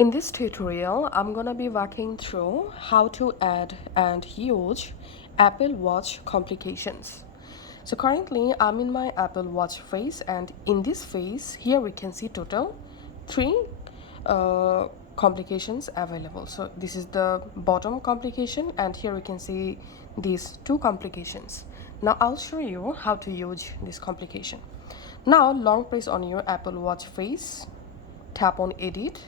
In this tutorial, I'm gonna be walking through how to add and use Apple Watch complications. So currently I'm in my Apple Watch phase, and in this phase here we can see total three complications available. So this is the bottom complication, and here we can see these two complications. Now I'll show you how to use this complication. Now long press on your Apple Watch face, tap on edit.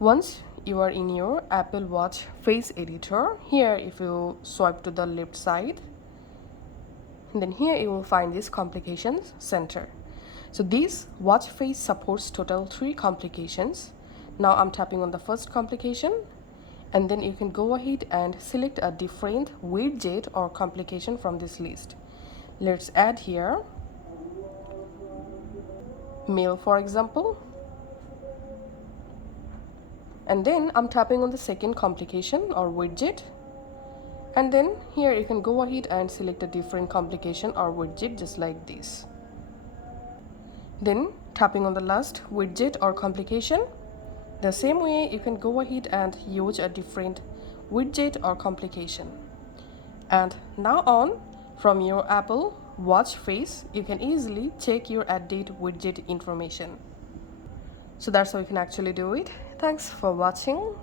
Once you are in your Apple Watch face editor, here if you swipe to the left side, then here you will find this complications center. So this watch face supports total 3 complications. Now I'm tapping on the first complication, and then you can go ahead and select a different widget or complication from this list. Let's add here mail, for example. And then I'm tapping on the second complication or widget, and then here you can go ahead and select a different complication or widget just like this. Then tapping on the last widget or complication, the same way you can go ahead and use a different widget or complication. And now on, from your Apple Watch face, you can easily check your added widget information. So that's how you can actually do it. Thanks for watching.